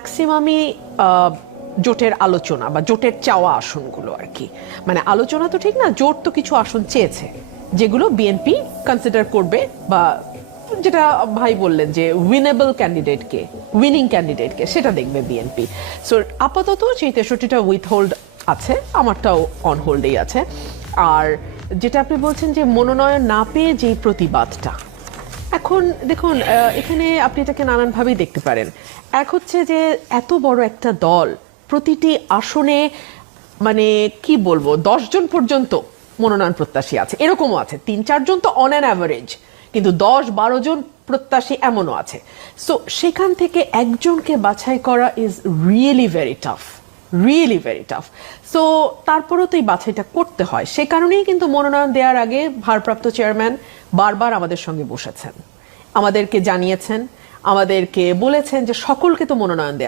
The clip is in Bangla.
ম্যাক্সিমামই জোটের আলোচনা বা জোটের চাওয়া আসনগুলো আর কি, মানে আলোচনা তো ঠিক না, জোট তো কিছু আসন চেয়েছে যেগুলো বিএনপি কনসিডার করবে, বা যেটা ভাই বললেন যে উইনেবল ক্যান্ডিডেটকে, উইনিং ক্যান্ডিডেটকে সেটা দেখবে বিএনপি। সো আপাতত সেই 63টা উইথ হোল্ড আছে, আমারটাও অন হোল্ডেই আছে। আর যেটা আপনি বলছেন যে মনোনয়ন না পেয়ে যেই প্রতিবাদটা, এখন দেখুন এখানে আপনি এটাকে নানানভাবেই দেখতে পারেন। এক হচ্ছে যে এত বড় একটা দল প্রতিটি আসনে, মানে কি বলবো, 10 জন পর্যন্ত মনোনয়ন প্রত্যাশী আছে, এরকমও আছে 3-4 জন তো অন অ্যান অ্যাভারেজ, কিন্তু 10-12 জন প্রত্যাশী এমনও আছে। সো সেখান থেকে একজনকে বাছাই করা is really very tough, really very tough. So তারপরেও তো এই বাছাইটা করতে হয়, সে কারণেই কিন্তু মনোনয়ন দেওয়ার আগে ভারপ্রাপ্ত চেয়ারম্যান বারবার আমাদের সঙ্গে বসেছেন, আমাদেরকে জানিয়েছেন, আমাদেরকে বলেছেন যে সকলকে তো মনোনয়ন দেয়া